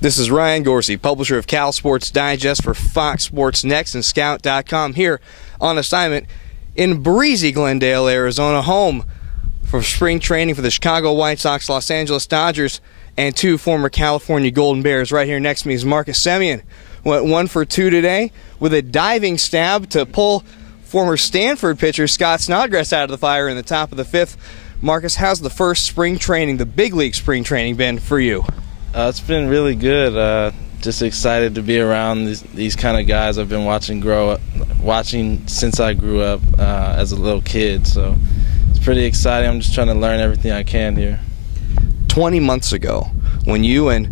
This is Ryan Gorsey, publisher of Cal Sports Digest for Fox Sports Next and Scout.com, here on assignment in breezy Glendale, Arizona, home for spring training for the Chicago White Sox, Los Angeles Dodgers, and two former California Golden Bears. Right here next to me is Marcus Semien. Went 1 for 2 today with a diving stab to pull former Stanford pitcher Scott Snodgrass out of the fire in the top of the 5th. Marcus, how's the first spring training, the big league spring training, been for you? It's been really good. Just excited to be around these kind of guys I've been watching since I grew up as a little kid. So it's pretty exciting. I'm just trying to learn everything I can here. 20 months ago, when you and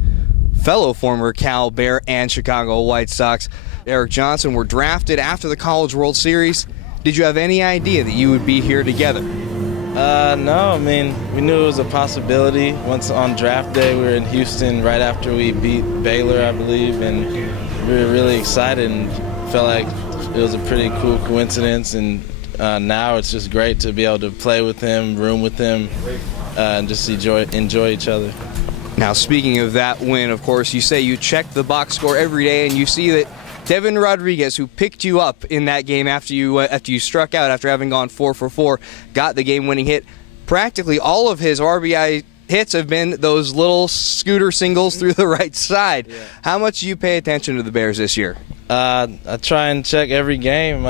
fellow former Cal Bear and Chicago White Sox Erik Johnson were drafted after the College World Series, did you have any idea that you would be here together? No, I mean, we knew it was a possibility. Once on draft day, we were in Houston right after we beat Baylor, I believe, and we were really excited and felt like it was a pretty cool coincidence. And now it's just great to be able to play with him, room with him, and just enjoy each other. Now, speaking of that win, of course, you say you check the box score every day, and you see that Devin Rodriguez, who picked you up in that game after you struck out after having gone 4 for 4, got the game-winning hit. Practically all of his RBI hits have been those little scooter singles through the right side. Yeah. How much do you pay attention to the Bears this year? I try and check every game.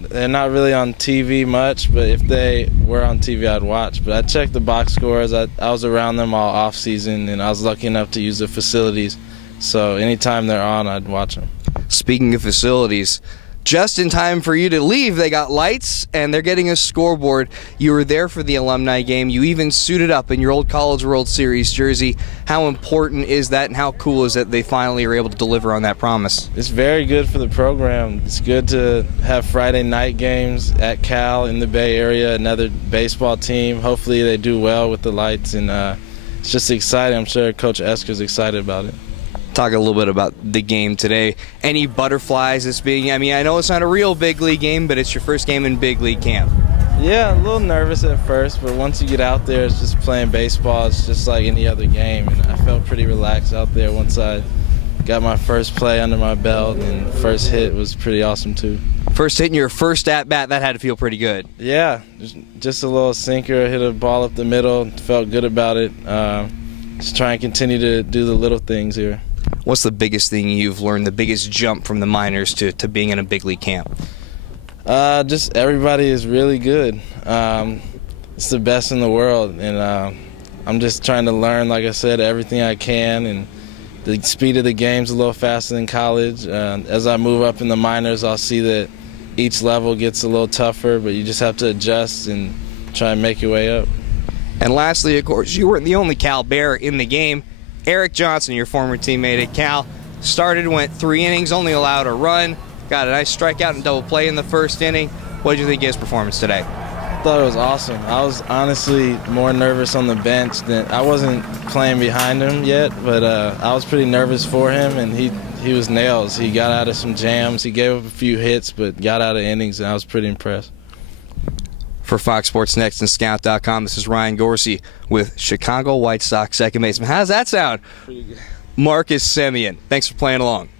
They're not really on TV much, but if they were on TV, I'd watch. But I check the box scores. I was around them all off-season, and I was lucky enough to use the facilities. So anytime they're on, I'd watch them. Speaking of facilities, just in time for you to leave, they got lights and they're getting a scoreboard. You were there for the alumni game. You even suited up in your old College World Series jersey. How important is that, and how cool is it they finally are able to deliver on that promise? It's very good for the program. It's good to have Friday night games at Cal in the Bay Area, another baseball team. Hopefully they do well with the lights, and it's just exciting. I'm sure Coach Esker's excited about it. Talk a little bit about the game today. Any butterflies this being? I mean, I know it's not a real big league game, but it's your first game in big league camp. Yeah, a little nervous at first, but once you get out there, it's just playing baseball. It's just like any other game, and I felt pretty relaxed out there once I got my first play under my belt, and first hit was pretty awesome too. First hit in your first at-bat, that had to feel pretty good. Yeah, just a little sinker, hit a ball up the middle, felt good about it. Just try and continue to do the little things here. What's the biggest thing you've learned, the biggest jump from the minors to being in a big league camp? Just everybody is really good. It's the best in the world, and I'm just trying to learn, like I said, everything I can, and the speed of the game's a little faster than college. As I move up in the minors, I'll see that each level gets a little tougher, but you just have to adjust and try and make your way up. And lastly, of course, you weren't the only Cal Bear in the game. Erik Johnson, your former teammate at Cal, went 3 innings, only allowed a run, got a nice strikeout and double play in the first inning. What did you think of his performance today? I thought it was awesome. I was honestly more nervous on the bench than I wasn't playing behind him yet, but I was pretty nervous for him, and he was nails. He got out of some jams. He gave up a few hits, but got out of innings, and I was pretty impressed. For Fox Sports Next and Scout.com, this is Ryan Gorsey with Chicago White Sox second baseman. How's that sound? Pretty good. Marcus Semien. Thanks for playing along.